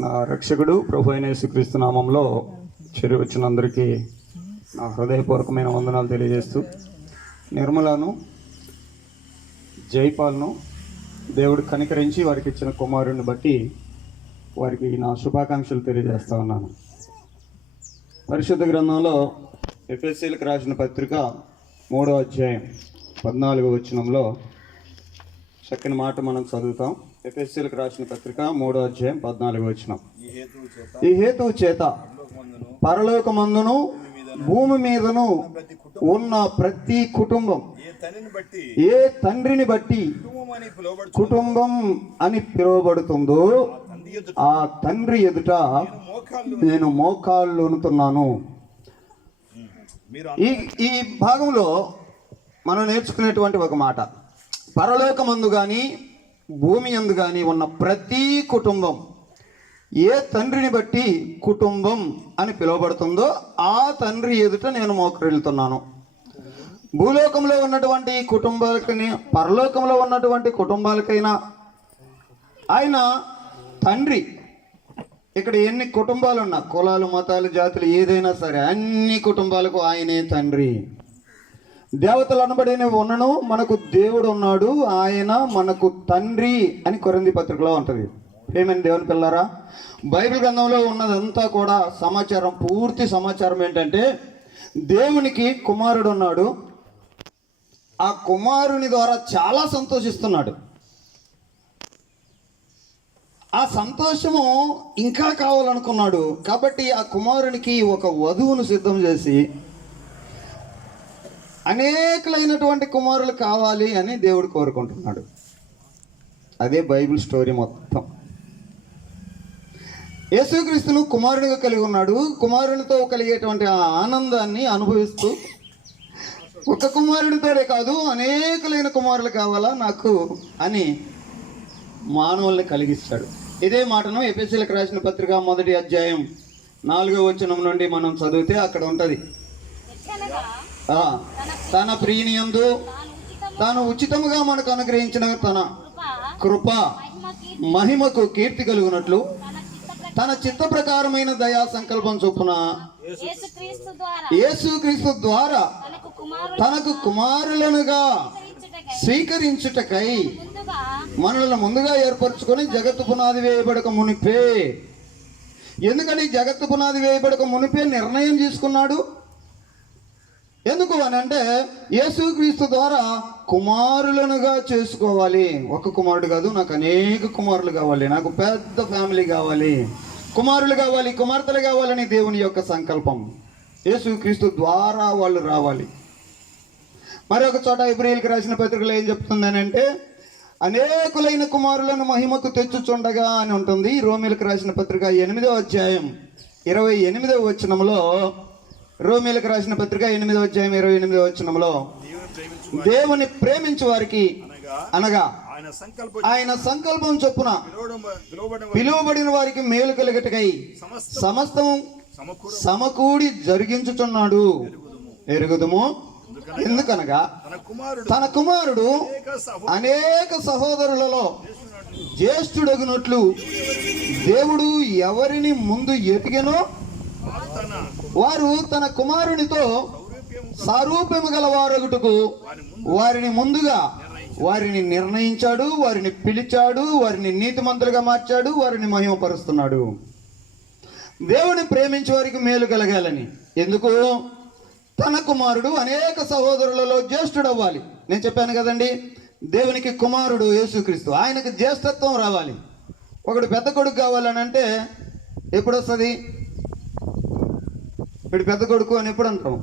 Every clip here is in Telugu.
నా రక్షకుడు ప్రభు అయిన యేసుక్రీస్తు నామంలో చేరి వచ్చిన అందరికీ నా హృదయపూర్వకమైన వందనాలు తెలియజేస్తూ, నిర్మలను జైపాల్ను దేవుడు కనికరించి వారికి ఇచ్చిన కుమారుని బట్టి వారికి నా శుభాకాంక్షలు తెలియజేస్తా ఉన్నాను. పరిశుద్ధ గ్రంథంలో ఎఫెసీయులకు రాసిన పత్రిక 3వ అధ్యాయం 14వ వచనంలో చక్కని మాట మనం చదువుతాం. ఎఫెసీయులకు రాసిన పత్రిక 3వ అధ్యాయం 14వ వచనం. ఈ హేతువు చేత పరలోకమందును భూమి మీదను ఉన్న ప్రతి కుటుంబం ఏ తండ్రిని బట్టి కుటుంబం అని పిలువబడుతుందో ఆ తండ్రి ఎదుట నేను మోకాళ్ళు వణుకుతున్నాను. ఈ భాగంలో మనం నేర్చుకునేటువంటి ఒక మాట, పరలోకమందు కానీ భూమి యందు కానీ ఉన్న ప్రతి కుటుంబం ఏ తండ్రిని బట్టి కుటుంబం అని పిలువబడుతుందో ఆ తండ్రి ఎదుట నేను మోకరిల్లుతున్నాను. భూలోకంలో ఉన్నటువంటి కుటుంబాలకని పరలోకంలో ఉన్నటువంటి కుటుంబాలకైనా ఆయన తండ్రి. ఇక్కడ ఎన్ని కుటుంబాలు ఉన్నా, కులాలు మతాలు జాతులు ఏదైనా సరే, అన్ని కుటుంబాలకు ఆయనే తండ్రి. దేవతలు అనబడినవి ఉన్నను, మనకు దేవుడు ఉన్నాడు, ఆయన మనకు తండ్రి అని కొరింథీ పత్రికలో ఉంటుంది. ఏమైనా దేవుని పిల్లారా, బైబిల్ గ్రంథంలో ఉన్నదంతా కూడా సమాచారం, పూర్తి సమాచారం ఏంటంటే దేవునికి కుమారుడు ఉన్నాడు, ఆ కుమారుని ద్వారా చాలా సంతోషిస్తున్నాడు. ఆ సంతోషము ఇంకా కావాలనుకున్నాడు కాబట్టి ఆ కుమారునికి ఒక వధువును సిద్ధం చేసి అనేకలైనటువంటి కుమారులు కావాలి అని దేవుడు కోరుకుంటున్నాడు. అదే బైబిల్ స్టోరీ మొత్తం. యేసుక్రీస్తును కుమారునిగా కలిగి ఉన్నాడు. కుమారునితో కలిగేటువంటి ఆ ఆనందాన్ని అనుభవిస్తూ ఒక కుమారుడితోనే కాదు అనేకలైన కుమారులు కావాలా నాకు అని మానవుల్ని కలిగిస్తాడు. ఇదే మాటను ఎఫెసీయులకు రాసిన పత్రిక 1వ అధ్యాయం 4వ వచనం నుండి మనం చదివితే అక్కడ ఉంటుంది. తన ప్రియనియందు తాను ఉచితముగా మనకు అనుగ్రహించిన తన కృప మహిమకు కీర్తి కలుగునట్లు తన చిత్త ప్రకారమైన దయా సంకల్పం చొప్పున యేసుక్రీస్తు ద్వారా తనకు కుమారులనుగా స్వీకరించుటకై మనల్ని ముందుగా ఏర్పరచుకొని జగత్తు పునాది వేయబడక మునిపే. ఎందుకని జగత్తు పునాది వేయబడక మునిపే నిర్ణయం తీసుకున్నాడు? ఎందుకు అని అంటే యేసుక్రీస్తు ద్వారా కుమారులనుగా చేసుకోవాలి. ఒక కుమారుడు కాదు, నాకు అనేక కుమారులు కావాలి, నాకు పెద్ద ఫ్యామిలీ కావాలి, కుమారులు కావాలి, కుమార్తెలు కావాలని దేవుని యొక్క సంకల్పం. యేసుక్రీస్తు ద్వారా వాళ్ళు రావాలి. మరొక చోట హెబ్రీయులకు రాసిన పత్రికలో ఏం చెప్తుందని అంటే అనేకులైన కుమారులను మహిమకు తెచ్చుచుండగా అని ఉంటుంది. రోమీయులకు రాసిన పత్రిక 8వ అధ్యాయం 28వ వచనంలో, రోమీయులకు రాసిన పత్రిక 8వ అధ్యాయం 28వ వచనంలో దేవుని ప్రేమించు వారికి అనగా ఆయన సంకల్పం చొప్పున పిలువబడిన వారికి మేలు కలుగటకై సమస్తము సమకూడి జరిగించుచున్నాడు ఎరుగుదుము. ఎందుకనగా తన కుమారుడు అనేక సహోదరులలో జ్యేష్ఠుడగునట్లు దేవుడు ఎవరిని ముందు ఎతికెనో వారు తన కుమారునితో సారూప్యము గల వారగుటకు వారిని ముందుగా వారిని నిర్ణయించాడు, వారిని పిలిచాడు, వారిని నీతిమంతులుగా మార్చాడు, వారిని మహిమపరుస్తున్నాడు. దేవుని ప్రేమించే వారికి మేలు కలగాలని. ఎందుకు? తన కుమారుడు అనేక సహోదరులలో జ్యేష్ఠుడు అవ్వాలి. నేను చెప్పాను కదండి, దేవునికి కుమారుడు యేసుక్రీస్తు, ఆయనకు జ్యేష్ఠత్వం రావాలి. ఒకడు పెద్ద కొడుకు కావాలని అంటే ఎప్పుడు వస్తుంది? వీడు పెద్ద కొడుకు అని ఎప్పుడు అంటాం?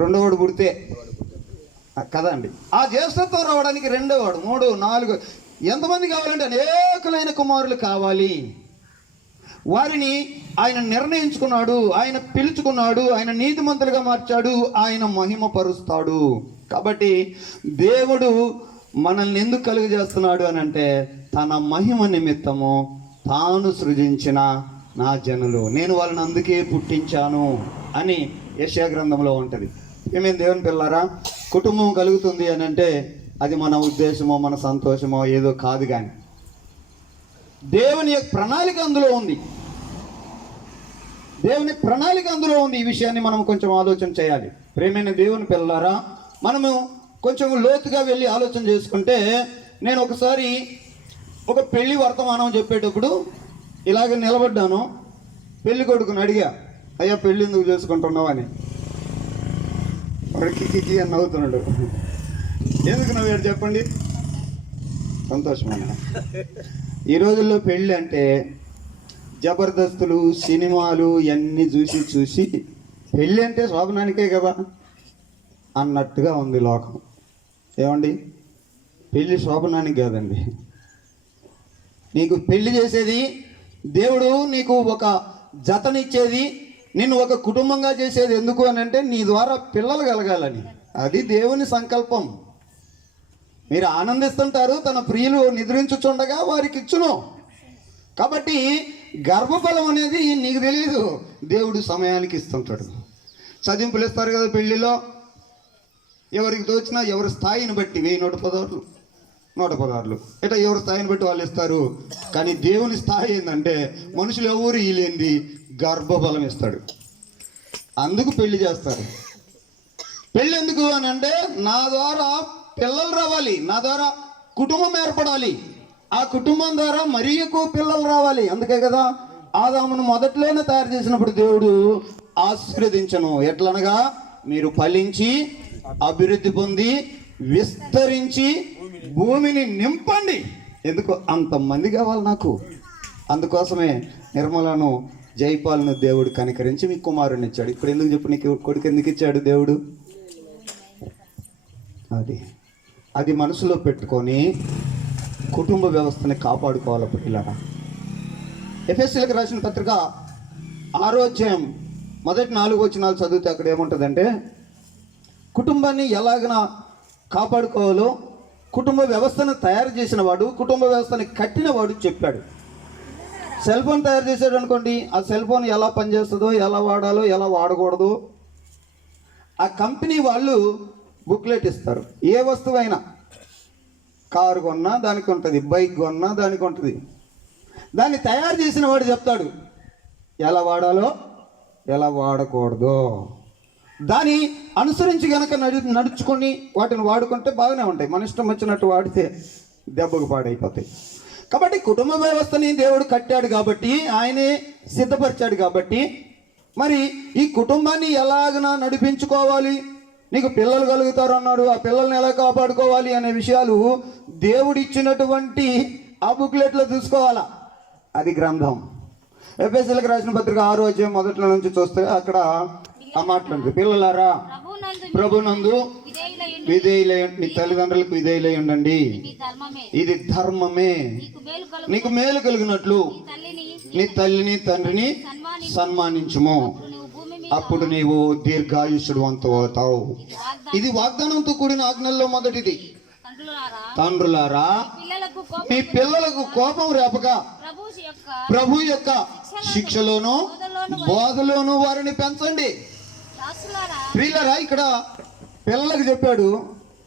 రెండోవాడు పుడితే కదా అండి. ఆ జ్యేష్ఠత్వం రావడానికి రెండోవాడు, 3, 4 ఎంతమంది కావాలంటే అనేకలైన కుమారులు కావాలి. వారిని ఆయన నిర్ణయించుకున్నాడు, ఆయన పిలుచుకున్నాడు, ఆయన నీతిమంతులుగా మార్చాడు, ఆయన మహిమ పరుస్తాడు. కాబట్టి దేవుడు మనల్ని ఎందుకు కలుగజేస్తున్నాడు అని అంటే తన మహిమ నిమిత్తము తాను సృజించిన నా జనులు, నేను వాళ్ళని అందుకే పుట్టించాను అని యెషయా గ్రంథంలో ఉంటుంది. ఏమేమి దేవుని పిల్లారా, కుటుంబం కలుగుతుంది అని అంటే అది మన ఉద్దేశమో మన సంతోషమో ఏదో కాదు. కానీ దేవుని యొక్క ప్రణాళిక అందులో ఉంది. దేవుని ప్రణాళిక అందులో ఉంది. ఈ విషయాన్ని మనం కొంచెం ఆలోచన చేయాలి. ప్రేమైన దేవుని పిల్లలారా, మనము కొంచెం లోతుగా వెళ్ళి ఆలోచన చేసుకుంటే, నేను ఒకసారి ఒక పెళ్లి వర్తమానం చెప్పేటప్పుడు ఇలాగ నిలబడ్డాను. పెళ్లి కొడుకుని అడిగా, అయ్యా పెళ్ళి ఎందుకు చేసుకుంటున్నావు అని. వాడు కిక్కి అని నవ్వుతున్నాడు. ఎందుకు నవ్వాడు చెప్పండి? సంతోషమైన. ఈ రోజుల్లో పెళ్ళి అంటే జబర్దస్తులు, సినిమాలు ఇవన్నీ చూసి పెళ్ళి అంటే శోభనానికే కదా అన్నట్టుగా ఉంది లోకం. ఏమండి, పెళ్ళి శోభనానికి కాదండి. నీకు పెళ్లి చేసేది దేవుడు, నీకు ఒక జతనిచ్చేది, నిన్ను ఒక కుటుంబంగా చేసేది ఎందుకు అని అంటే నీ ద్వారా పిల్లలు కలగాలని. అది దేవుని సంకల్పం. మీరు ఆనందిస్తుంటారు, తన ప్రియులు నిద్రించుచుండగా వారికి ఇచ్చును. కాబట్టి గర్భఫలం అనేది నీకు తెలియదు, దేవుడు సమయానికి ఇస్తుంటాడు. చదింపులు ఇస్తారు కదా పెళ్లిలో, ఎవరికి తోచినా ఎవరి స్థాయిని బట్టి 1000 116 ఇట్లా ఎవరి స్థాయిని బట్టి వాళ్ళు ఇస్తారు. కానీ దేవుని స్థాయి ఏంటంటే మనుషులు ఎవరు ఇలేంది గర్భఫలం ఇస్తాడు. అందుకు పెళ్లి చేస్తారు. పెళ్ళి ఎందుకు అని అంటే నా ద్వారా పిల్లలు రావాలి, నా ద్వారా కుటుంబం ఏర్పడాలి, ఆ కుటుంబం ద్వారా మరీ ఎక్కువ పిల్లలు రావాలి. అందుకే కదా ఆదామును మొదట్లోనే తయారు చేసినప్పుడు దేవుడు ఆశీర్వదించను. ఎట్లనగా మీరు ఫలించి అభివృద్ధి పొంది విస్తరించి భూమిని నింపండి. ఎందుకు అంతమంది కావాలి నాకు. అందుకోసమే నిర్మలను, జైపాలను దేవుడు కనికరించి మీకు కుమారుని ఇచ్చాడు. ఇప్పుడు ఎందుకు చెప్పు, నీకు కొడుకు ఎందుకు ఇచ్చాడు దేవుడు? అది మనసులో పెట్టుకొని కుటుంబ వ్యవస్థని కాపాడుకోవాలి. పిల్లరా, ఎఫెసీయులకు రాసిన పత్రిక 6వ అధ్యాయం మొదటి 4 వచనాలు చదివితే అక్కడ ఏముంటుందంటే, కుటుంబాన్ని ఎలాగన కాపాడుకోవాలో కుటుంబ వ్యవస్థను తయారు చేసిన వాడు, కుటుంబ వ్యవస్థని కట్టిన వాడు చెప్పాడు. సెల్ ఫోన్ తయారు చేశాడు అనుకోండి, ఆ సెల్ ఫోన్ ఎలా పనిచేస్తుందో, ఎలా వాడాలో, ఎలా వాడకూడదు ఆ కంపెనీ వాళ్ళు బుక్లెట్ ఇస్తారు. ఏ వస్తువైనా, కారు కొన్నా దానికి ఉంటుంది, బైక్ కొన్నా దానికి ఉంటుంది. దాన్ని తయారు చేసిన వాడు చెప్తాడు ఎలా వాడాలో, ఎలా వాడకూడదు. దాన్ని అనుసరించి కనుక నడుచుకొని వాటిని వాడుకుంటే బాగానే ఉంటాయి. మన ఇష్టం వచ్చినట్టు వాడితే దెబ్బకు పాడైపోతాయి. కాబట్టి కుటుంబ వ్యవస్థని దేవుడు కట్టాడు కాబట్టి, ఆయనే సిద్ధపరిచాడు కాబట్టి, మరి ఈ కుటుంబాన్ని ఎలాగన నడిపించుకోవాలి, నీకు పిల్లలు కలుగుతారు అన్నాడు, ఆ పిల్లల్ని ఎలా కాపాడుకోవాలి అనే విషయాలు దేవుడు ఇచ్చినటువంటి ఆ బుక్లెట్లో చూసుకోవాలా. అది గ్రంథం. ఎఫెసీయులకు రాసిన పత్రిక 6వ అధ్యాయం మొదట్లో నుంచి చూస్తే అక్కడ ఆ మాట్లాడుతుంది, పిల్లలారా ప్రభునందు విధేయులై, మీ తల్లిదండ్రులకు విధేయులై ఉండండి, ఇది ధర్మమే. నీకు మేలు కలిగినట్లు నీ తల్లిని తండ్రిని సన్మానించుము, అప్పుడు నీవు దీర్ఘాయుష్యుడు అవుతావు. ఇది వాగ్దానంతో కూడిన ఆజ్ఞల్లో మొదటిది. తండ్రులారా మీ పిల్లలకు కోపం రేపక ప్రభు యొక్క శిక్షలోను బోధలోను వారిని పెంచండి. ప్రియులారా, ఇక్కడ పిల్లలకు చెప్పాడు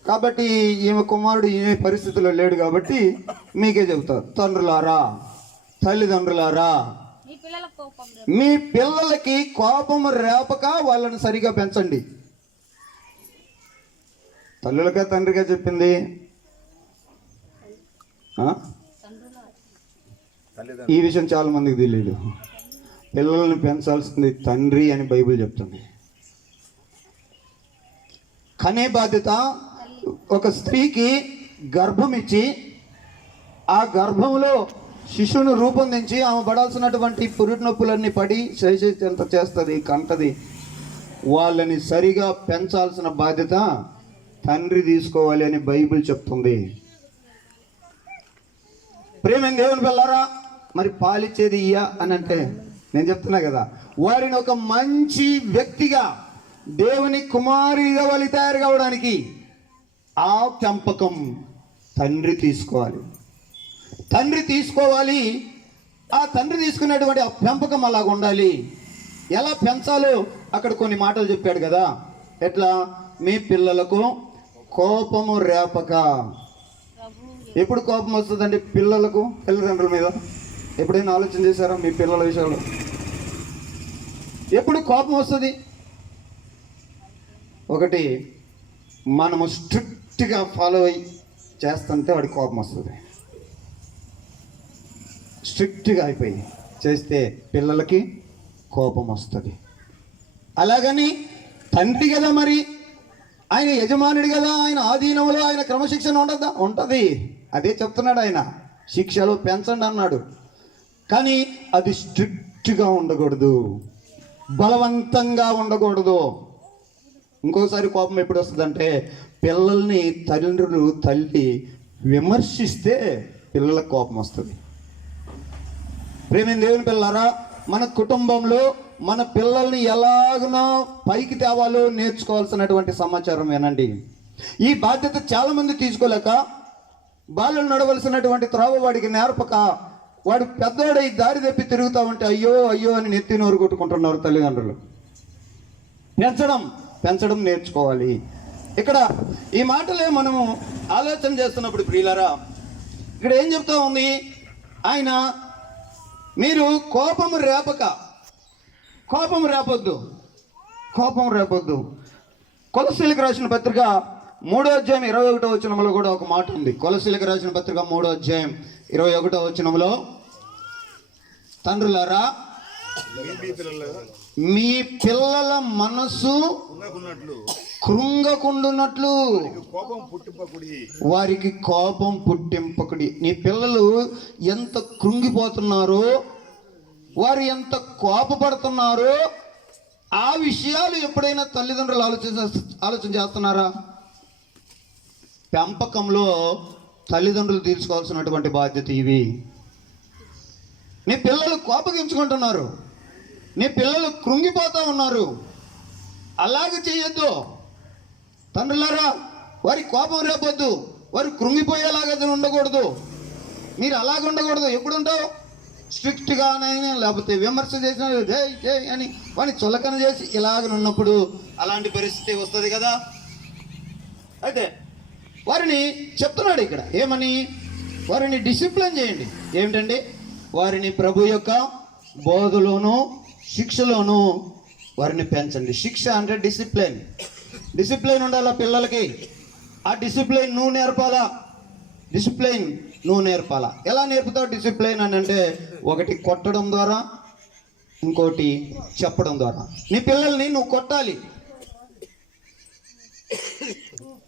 కాబట్టి, ఈమె కుమారుడు ఈమె పరిస్థితిలో లేడు కాబట్టి మీకే చెబుతారు. తండ్రులారా, తల్లిదండ్రులారా, మీ పిల్లలకి కోపం రేపక వాళ్ళని సరిగా పెంచండి. తల్లులగా తండ్రిగా చెప్పింది. ఈ విషయం చాలా మందికి తెలియదు. పిల్లల్ని పెంచాల్సింది తండ్రి అని బైబిల్ చెప్తుంది. కనే బాధ్యత ఒక స్త్రీకి గర్భం ఇచ్చి, ఆ గర్భంలో శిశువును రూపొందించి ఆమె పడాల్సినటువంటి పురిటి నొప్పులన్నీ పడి ఎంత చేస్తుంది, కంటది. వాళ్ళని సరిగా పెంచాల్సిన బాధ్యత తండ్రి తీసుకోవాలి అని బైబిల్ చెప్తుంది. ప్రేమైన దేవుని పిల్లరా, మరి పాలిచ్చేది ఇయ్యా అని అంటే నేను చెప్తున్నా కదా, వారిని ఒక మంచి వ్యక్తిగా, దేవుని కుమారుడిగా వాళ్ళు తయారు కావడానికి ఆ పెంపకం తండ్రి తీసుకోవాలి. తండ్రి తీసుకోవాలి. ఆ తండ్రి తీసుకునేటువంటి ఆ పెంపకం అలాగ ఉండాలి. ఎలా పెంచాలో అక్కడ కొన్ని మాటలు చెప్పాడు కదా. ఎట్లా? మీ పిల్లలకు కోపము రేపక. ఎప్పుడు కోపం వస్తుందండి పిల్లలకు తల్లిదండ్రుల మీద? ఎప్పుడైనా ఆలోచన చేశారా మీ పిల్లల విషయంలో? ఎప్పుడు కోపం వస్తుంది? ఒకటి, మనము స్ట్రిక్ట్గా ఫాలో అయ్యి చేస్తుంటే వాడికి కోపం వస్తుంది. స్ట్రిక్ట్గా అయిపోయి చేస్తే పిల్లలకి కోపం వస్తుంది. అలాగని తండ్రి కదా, మరి ఆయన యజమానుడి కదా, ఆయన ఆధీనంలో ఆయన క్రమశిక్షణ ఉంటుంది. అదే చెప్తున్నాడు ఆయన, శిక్షలు పెంచండి అన్నాడు. కానీ అది స్ట్రిక్ట్గా ఉండకూడదు, బలవంతంగా ఉండకూడదు. ఇంకోసారి కోపం ఎప్పుడు వస్తుందంటే, పిల్లల్ని తల్లి విమర్శిస్తే పిల్లలకు కోపం వస్తుంది. ప్రేమ దేవుని పిల్లలారా, మన కుటుంబంలో మన పిల్లల్ని ఎలాగునో పైకి తేవాలో నేర్చుకోవాల్సినటువంటి సమాచారం వినండి. ఈ బాధ్యత చాలామంది తీసుకోలేక, బాలను నడవలసినటువంటి త్రోవ వాడికి నేర్పక, వాడు పెద్దోడై దారి తప్పి తిరుగుతా ఉంటే అయ్యో అయ్యో అని నెత్తి నోరు కొట్టుకుంటున్నారు తల్లిదండ్రులు. పెంచడం నేర్చుకోవాలి. ఇక్కడ ఈ మాటలే మనము ఆలోచన చేస్తున్నప్పుడు ప్రియులారా, ఇక్కడ ఏం చెప్తా ఉంది ఆయన, మీరు కోపం రేపొద్దు. కొలస్సీలకు రాసిన పత్రిక 3వ అధ్యాయం 21వ వచనంలో కూడా ఒక మాట ఉంది. కొలస్సీలకు రాసిన పత్రిక 3వ అధ్యాయం 21వ వచనంలో, తండ్రులారా మీ పిల్లల మనస్సు కృంగకుండునట్లు వారికి కోపం పుట్టింపకుడి. నీ పిల్లలు ఎంత కృంగిపోతున్నారో, వారు ఎంత కోపపడుతున్నారో, ఆ విషయాలు ఎప్పుడైనా తల్లిదండ్రులు ఆలోచన చేస్తున్నారా? పెంపకంలో తల్లిదండ్రులు తీర్చుకోవాల్సినటువంటి బాధ్యత ఇవి. నీ పిల్లలు కోపగించుకుంటున్నారు, నీ పిల్లలు కృంగిపోతూ ఉన్నారు, అలాగే చేయొద్దు. తండ్రులారా, వారి కోపం రేపొద్దు, వారు కృంగిపోయేలాగా ఉండకూడదు. మీరు అలాగ ఉండకూడదు. ఎప్పుడు ఉంటావు? స్ట్రిక్ట్గానైనా, లేకపోతే విమర్శ చేసిన జై జై అని వాడిని చులకన చేసి ఇలాగ ఉన్నప్పుడు అలాంటి పరిస్థితి వస్తుంది కదా. అయితే వారిని చెప్తున్నాడు ఇక్కడ ఏమని, వారిని డిసిప్లిన్ చేయండి. ఏమిటండి? వారిని ప్రభు యొక్క బోధలోను శిక్షలోను వారిని పెంచండి. శిక్ష అంటే డిసిప్లిన్ ఉండాలా పిల్లలకి. ఆ డిసిప్లిన్ నువ్వు నేర్పాలా. ఎలా నేర్పుతావు డిసిప్లిన్ అని అంటే, ఒకటి కొట్టడం ద్వారా, ఇంకోటి చెప్పడం ద్వారా. నీ పిల్లల్ని నువ్వు కొట్టాలి.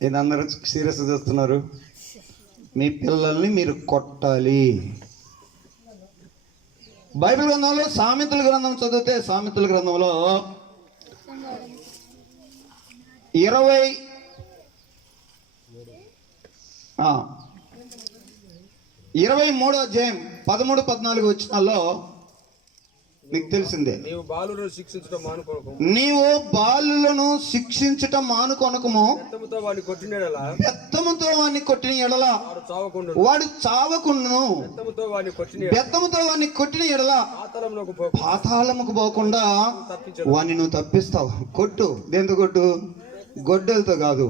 ఇది అందరూ సీరియస్ చేస్తున్నారు. మీ పిల్లల్ని మీరు కొట్టాలి. బైబిల్ గ్రంథంలో సామెతల గ్రంథం చదివితే, సామెతల గ్రంథంలో 23వ అధ్యాయం 13-14 వచనాల్లో మీకు తెలిసిందే, నీవు బాలులను శిక్షించుట మానుకొనకము, బెత్తముతో వాడిని కొట్టిన ఎడల వాడు చావకుండును, బెత్తముతో వాడిని కొట్టిన ఎడల పాతాళముకు పోకుండా వాడిని నువ్వు తప్పిస్తావు. కొట్టు. దేంతో కొట్టు? గొడ్డలతో కాదు,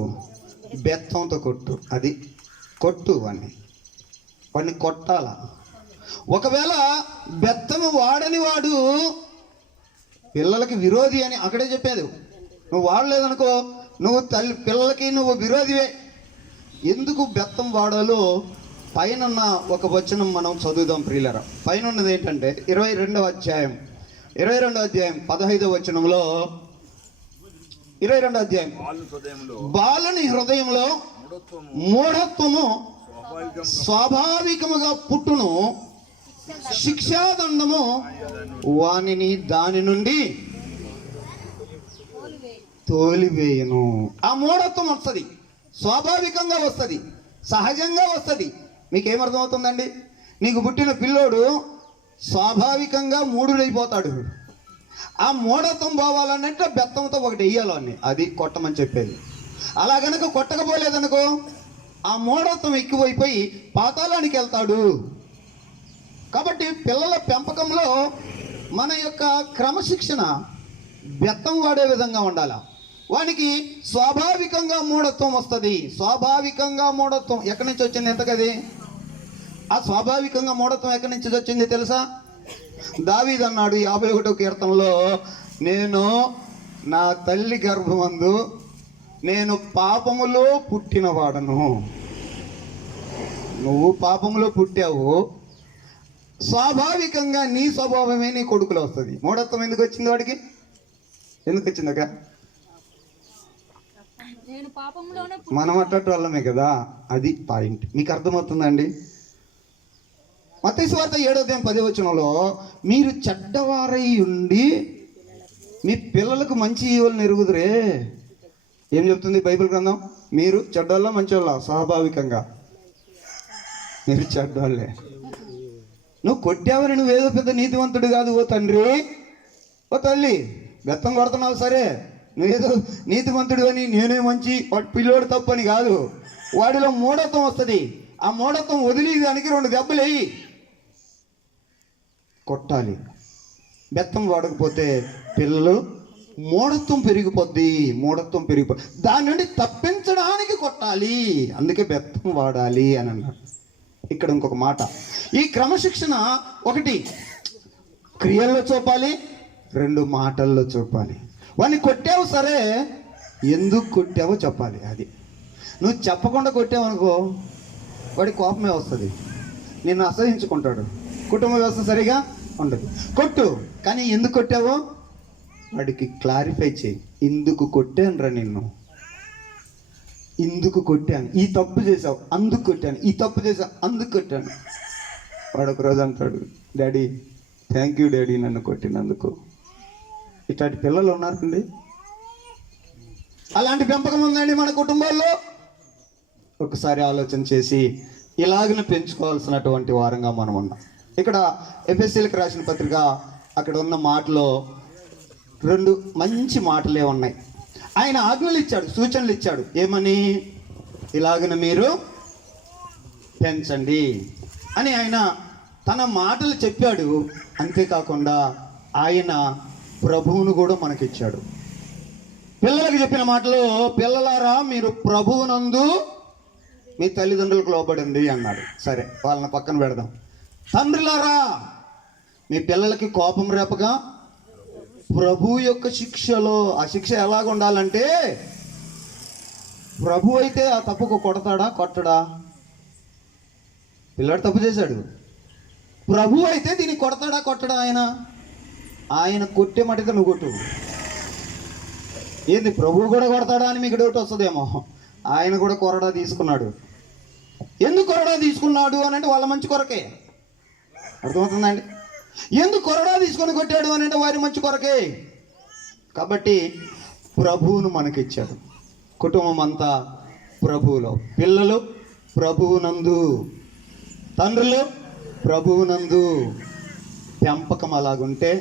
బెత్తంతో కొట్టు. అది కొట్టు. వాడిని కొట్టాల. ఒకవేళ బెత్తము వాడని వాడు పిల్లలకి విరోధి అని అక్కడే చెప్పేది. నువ్వు వాడలేదనుకో, నువ్వు పిల్లలకి నువ్వు విరోధివే. ఎందుకు బెత్తం వాడాలో పైన ఒక వచనం మనం చదువుదాం ప్రియులారా. పైన ఉన్నది ఏంటంటే 22వ అధ్యాయం 15వ వచనంలో, 22వ అధ్యాయం, బాలుని హృదయంలో మూఢత్వము స్వాభావికముగా పుట్టును, శిక్షాదండము వానిని దాని నుండి తోలివేయను. ఆ మూఢత్వం వస్తుంది, స్వాభావికంగా వస్తుంది, సహజంగా వస్తుంది. మీకేమర్థమవుతుందండి? నీకు పుట్టిన పిల్లోడు స్వాభావికంగా మూఢుడైపోతాడు. ఆ మూఢత్వం పోవాలనంటే బెత్తంతో ఒకటి వేయాలని, అది కొట్టమని చెప్పేది. అలా గనక కొట్టకపోలేదనుకో, ఆ మూఢత్వం ఎక్కువైపోయి పాతాళానికి వెళ్తాడు. కాబట్టి పిల్లల పెంపకంలో మన యొక్క క్రమశిక్షణ బెత్తం వాడే విధంగా ఉండాలి. వానికి స్వాభావికంగా మూఢత్వం వస్తుంది. స్వాభావికంగా మూఢత్వం ఎక్కడి నుంచి వచ్చింది? ఎంతకది ఆ స్వాభావికంగా మూఢత్వం ఎక్కడి నుంచి వచ్చింది తెలుసా? దావీదు అన్నాడు 51వ కీర్తనలో, నేను నా తల్లి గర్భమందు నేను పాపములో పుట్టినవాడను. నువ్వు పాపములో పుట్టావు, స్వాభావికంగా నీ స్వభావమే నీ కొడుకులో వస్తుంది. మూఢత్వం ఎందుకు వచ్చింది వాడికి? ఎందుకు వచ్చిందక? మనం అట్టట్టు వాళ్ళమే కదా, అది పాయింట్. మీకు అర్థమవుతుందండి? మత్తయి సువార్త 7:10 మీరు చెడ్డవారై ఉండి మీ పిల్లలకు మంచి ఈవులు నెరుగుదురే. ఏం చెప్తుంది బైబిల్ గ్రంథం? మీరు చెడ్డోళ్ళ మంచోళ్ళ? స్వాభావికంగా మీరు చెడ్డోళ్ళే. నువ్వు కొట్టావని నువ్వేదో పెద్ద నీతివంతుడు కాదు ఓ తండ్రి, ఓ తల్లి. బెత్తం కొడుతున్నావు సరే, నువ్వేదో నీతివంతుడు అని నేనే మంచి, వాడు పిల్లోడు తప్పు అని కాదు. వాడిలో మూఢత్వం వస్తుంది. ఆ మూఢత్వం వదిలేదానికి 2 దెబ్బలు వేయి. కొట్టాలి. బెత్తం వాడకపోతే పిల్లలు మూఢత్వం పెరిగిపోద్ది. దాని నుండి తప్పించడానికి కొట్టాలి. అందుకే బెత్తం వాడాలి అని అన్నాడు. ఇక్కడ ఇంకొక మాట, ఈ క్రమశిక్షణ 1 క్రియల్లో చూపాలి, 2 మాటల్లో చూపాలి. వాడిని కొట్టావు సరే, ఎందుకు కొట్టావో చెప్పాలి. అది నువ్వు చెప్పకుండా కొట్టావు అనుకో, వాడి కోపమే వస్తుంది, నిన్ను అసహించుకుంటాడు, కుటుంబ వ్యవస్థ సరిగా ఉండదు. కొట్టు, కానీ ఎందుకు కొట్టావో వాడికి క్లారిఫై చేయి. ఎందుకు కొట్టానురా నిన్ను, ఎందుకు కొట్టాను, ఈ తప్పు చేసావు అందుకు కొట్టాను, ఈ తప్పు చేసావు అందుకు కొట్టాను. వాడు ఒకరోజు అంటాడు, డాడీ థ్యాంక్ యూ డాడీ నన్ను కొట్టినందుకు. ఇట్లాంటి పిల్లలు ఉన్నారండి. అలాంటి పెంపకం ఉందండి మన కుటుంబాల్లో. ఒకసారి ఆలోచన చేసి ఇలాగనే పెంచుకోవాల్సినటువంటి వారంగా మనం ఉన్నాం. ఇక్కడ ఎఫెసీలకు రాసిన పత్రిక, అక్కడ ఉన్న మాటలో 2 మంచి మాటలే ఉన్నాయి. ఆయన ఆజ్ఞలు ఇచ్చాడు, సూచనలు ఇచ్చాడు. ఏమని? ఇలాగన మీరు పెంచండి అని ఆయన తన మాటలు చెప్పాడు. అంతేకాకుండా ఆయన ప్రభువును కూడా మనకిచ్చాడు. పిల్లలకు చెప్పిన మాటలు, పిల్లలారా మీరు ప్రభువునందు మీ తల్లిదండ్రులకు లోబడింది అన్నాడు. సరే, వాళ్ళని పక్కన పెడదాం. తండ్రులారా మీ పిల్లలకి కోపం రేపగా ప్రభు యొక్క శిక్షలో, ఆ శిక్ష ఎలాగ ఉండాలంటే, ప్రభు అయితే ఆ తప్పుకు కొడతాడా కొట్టడా? పిల్లాడు తప్పు చేశాడు, ప్రభు అయితే దీన్ని కొడతాడా కొట్టడా? ఆయన కొట్టే మటుకు నువ్వు కొట్టు. ఏంది ప్రభు కూడా కొడతాడా అని మీకు డౌట్ వస్తుందేమో. ఆయన కూడా కొరడా తీసుకున్నాడు. ఎందుకు కొరడా తీసుకున్నాడు అని అంటే వాళ్ళ మంచి కొరకే. అర్థమవుతుందండి? ఎందుకు కొరడా తీసుకొని కొట్టాడు అని అంటే వారి మంచి కొరకే. కాబట్టి ప్రభువును మనకిచ్చాడు. కుటుంబం అంతా ప్రభువులో, పిల్లలు ప్రభువునందు, తండ్రులు ప్రభువునందు. పెంపకం అలాగుంటే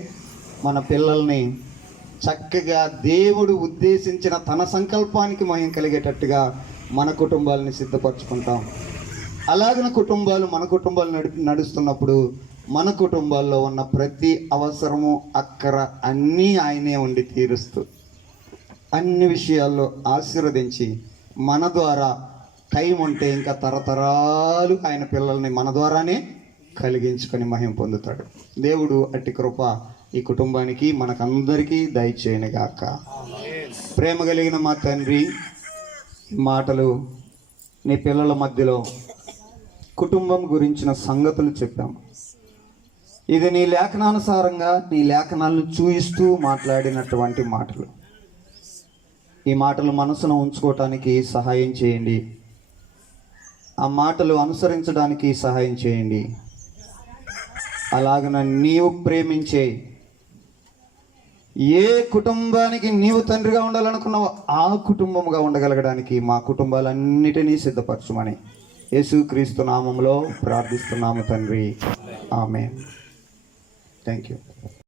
మన పిల్లల్ని చక్కగా దేవుడు ఉద్దేశించిన తన సంకల్పానికి మహిమ కలిగేటట్టుగా మన కుటుంబాలని సిద్ధపరచుకుంటాం. అలాగిన కుటుంబాలు, మన కుటుంబాలు నడుస్తున్నప్పుడు మన కుటుంబాల్లో ఉన్న ప్రతి అవసరము, అక్కర అన్నీ ఆయనే ఉండి తీరుస్తూ, అన్ని విషయాల్లో ఆశీర్వదించి, మన ద్వారా టైం ఉంటే ఇంకా తరతరాలు ఆయన పిల్లల్ని మన ద్వారానే కలిగించుకొని మహిమ పొందుతాడు. దేవుడు అట్టి కృప ఈ కుటుంబానికి మనకందరికీ దయచేయనుగాక. ప్రేమ కలిగిన మా తండ్రి, మాటలు నీ పిల్లల మధ్యలో కుటుంబం గురించిన సంగతులు చెప్పాము. ఇది నీ లేఖనానుసారంగా, నీ లేఖనాలను చూయిస్తూ మాట్లాడినటువంటి మాటలు. ఈ మాటలు మనసును ఉంచుకోవటానికి సహాయం చేయండి. ఆ మాటలు అనుసరించడానికి సహాయం చేయండి. అలాగన నీవు ప్రేమించే, ఏ కుటుంబానికి నీవు తండ్రిగా ఉండాలనుకున్నావో ఆ కుటుంబంగా ఉండగలగడానికి మా కుటుంబాలన్నిటినీ సిద్ధపరచుమని యేసుక్రీస్తు నామములో ప్రార్థిస్తున్నాము తండ్రి. ఆమేన్. Thank you.